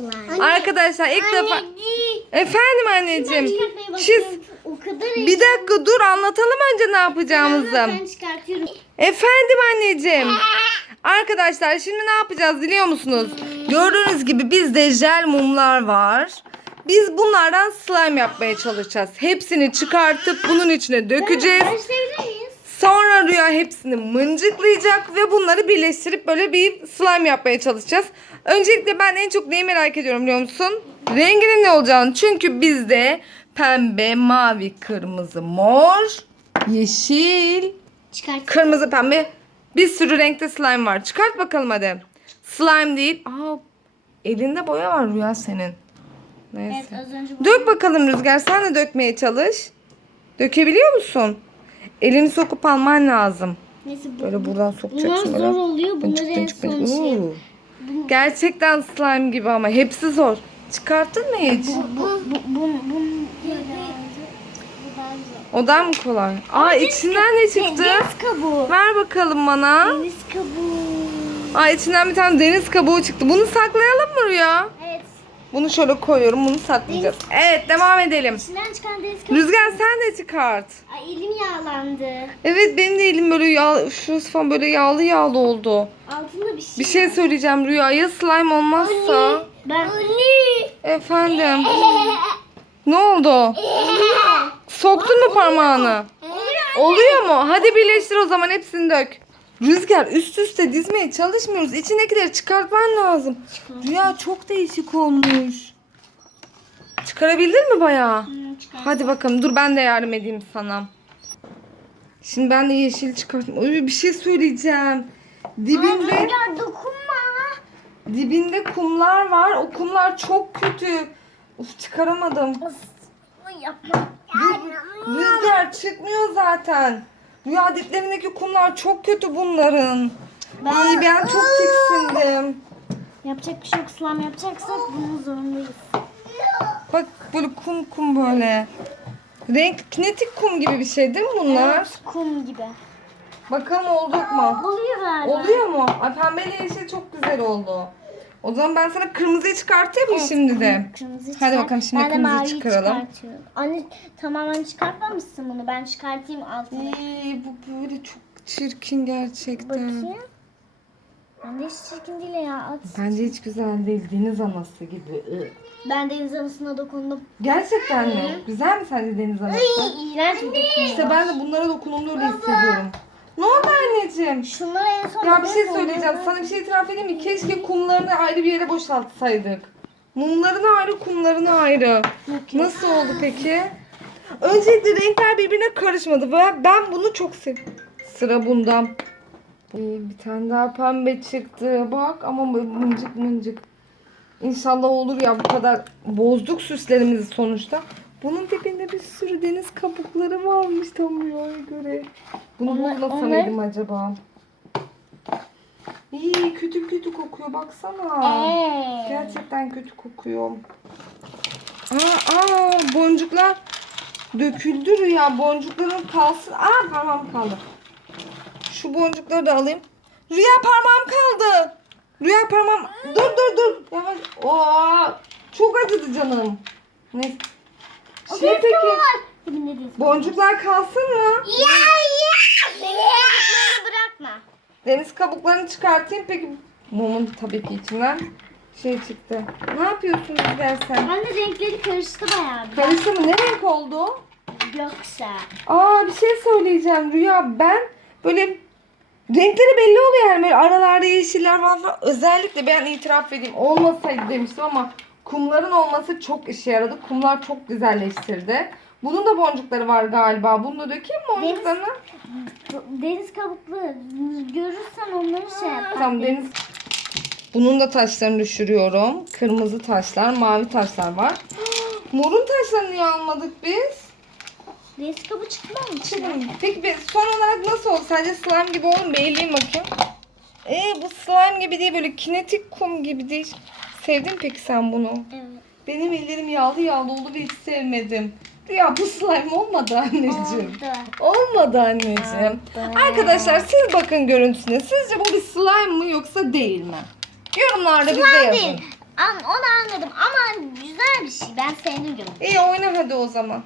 slime. Arkadaşlar ilk defa... Anneciğim. Efendim anneciğim. Çıkartmaya Siz bakıyorum. O kadar bir dakika dur anlatalım önce ne yapacağımızı. Ben çıkartıyorum. Efendim anneciğim. Arkadaşlar şimdi ne yapacağız biliyor musunuz? Gördüğünüz gibi bizde jel mumlar var. Biz bunlardan slime yapmaya çalışacağız. Hepsini çıkartıp bunun içine dökeceğiz. Başlayabilir miyiz? Rüya hepsini mıncıklayacak ve bunları birleştirip böyle bir slime yapmaya çalışacağız. Öncelikle ben en çok neyi merak ediyorum biliyor musun? Renginin ne olacağını. Çünkü bizde pembe, mavi, kırmızı, mor, yeşil, Çıkart. kırmızı, pembe bir sürü renkte slime var. Çıkart bakalım hadi. Slime değil. Aa, elinde boya var Rüya senin. Neyse. Evet az önce. Dök bakalım Rüzgar. Sen de dökmeye çalış. Dökebiliyor musun? Elini sokup alman lazım. Neyse bu. Böyle buradan sokacaksın. Bunlar zor oluyor. Bunları en son şey. Gerçekten slime gibi ama hepsi zor. Çıkarttın mı hiç? Bu, bu, bu, bu, bu, O da mı kolay? Aa içinden ne çıktı? Deniz kabuğu. Ver bakalım bana. Deniz kabuğu. Aa içinden bir tane deniz kabuğu çıktı. Bunu saklayalım mı Rüya? Bunu şöyle koyuyorum. Bunu saklayacağız. Evet devam edelim. İçinden çıkan deniz kabuğu. Rüzgar sen de çıkart. Ay elim yağlandı. Evet benim de elim böyle yağ, şurası falan böyle yağlı yağlı oldu. Altında bir şey. Bir şey söyleyeceğim Rüya'ya slime olmazsa. Ben. Efendim. Ne oldu? Soktun mu parmağını? Oluyor mu? Hadi birleştir o zaman hepsini dök. Rüzgar üst üste dizmeye çalışmıyoruz. İçindekileri çıkartman lazım. Rüya çok değişik olmuş. Çıkarabildin mi bayağı? Hadi bakalım dur ben de yardım edeyim sana. Şimdi ben de yeşil çıkartayım. Oy, bir şey söyleyeceğim. Dibinde Rüzgar dokunma. dibinde kumlar var. O kumlar çok kötü. Uf çıkaramadım. Yapma. Rüzgar çıkmıyor zaten. Rüya diplerindeki kumlar çok kötü bunların. Ay ben çok tiksindim. Yapacak bir şey yok. Slime yapacaksak bunun zorundayız. Bak böyle kum kum böyle. Renk kinetik kum gibi bir şey değil mi bunlar? Evet, kum gibi. Bakalım olduk mu? Oluyor galiba. Oluyor mu? Ay pembeyle yeşil çok güzel oldu. O zaman ben sana kırmızıyı çıkartayım mı şimdi de? Kırmızı Hadi bakalım şimdi ben de kırmızıyı maviyi çıkaralım. çıkartıyorum. Anne tamamen çıkartmamışsın bunu. Ben çıkartayım altını. Ay bu böyle çok çirkin gerçekten. Bakayım. De hiç çirkin değil ya. At. Bence hiç güzel değil. Deniz anası gibi. Ben deniz anasına dokundum. Gerçekten mi? Güzel mi sence deniz anası? İğrenç bir dokun. İşte ben de bunlara dokunduğumda öyle hissediyorum. Ne oldu anneciğim? Şunları en son Ya bir şey söyleyeceğim. Sana bir şey itiraf edeyim mi? Keşke kumlarını ayrı bir yere boşaltsaydık. Mumlarını ayrı, kumlarını ayrı. Nasıl oldu peki? Öncelikle renkler birbirine karışmadı. Ben, ben bunu çok seviyorum. Sıra bundan. Ee, Bir tane daha pembe çıktı. Bak ama mıncık mıncık. İnşallah olur ya bu kadar bozduk süslerimizi sonuçta. Bunun dibinde bir sürü deniz kabukları varmış tam rüyaya göre. Bunu Onlar- bulmasam onlar- acaba? İyi kötü kötü kokuyor baksana. Ee, Gerçekten kötü kokuyor. Aa, aa boncuklar döküldü rüya. Boncukların kalsın. Aa parmağım kaldı. Şu boncukları da alayım. Rüya parmağım kaldı. Rüya parmağım. Dur dur dur. Yavaş. Oo, çok acıdı canım. Ne? Şey peki. Boncuklar kalsın mı? Ya ya. Deniz bırakma. Deniz kabuklarını çıkartayım. Peki mumun tabii ki içinden şey çıktı. Ne yapıyorsun Rüzgar sen? Ben de renkleri karıştı bayağı. bir. Karıştı mı? Ne renk oldu? Yoksa. Aa bir şey söyleyeceğim Rüya. Ben böyle renkleri belli oluyor yani böyle aralarda yeşiller var falan. Özellikle ben itiraf edeyim olmasaydı demiştim ama kumların olması çok işe yaradı. Kumlar çok güzelleştirdi. Bunun da boncukları var galiba. Bunu da dökeyim mi boncuklarını? Deniz kabuklu görürsen onları şey yap. Tamam deniz. Bunun da taşlarını düşürüyorum. Kırmızı taşlar, mavi taşlar var. Morun taşlarını niye almadık biz? Deniz kabuğu çıktı mı? Peki bir son olarak nasıl oldu? Sence slime gibi? Bir eleyeyim bakayım. Ee bu slime gibi değil böyle kinetik kum gibi değil. Sevdin peki sen bunu? Evet. Benim ellerim yağlı yağlı oldu ve hiç sevmedim. Ya bu slime olmadı anneciğim. Oldu. Olmadı anneciğim. Oldu. Arkadaşlar siz bakın görüntüsüne. Sizce bu bir slime mı yoksa değil mi? Yorumlarda bize Slime yazın. değil. An, onu anladım ama güzel bir şey. Ben sevdim canım. İyi oyna hadi o zaman.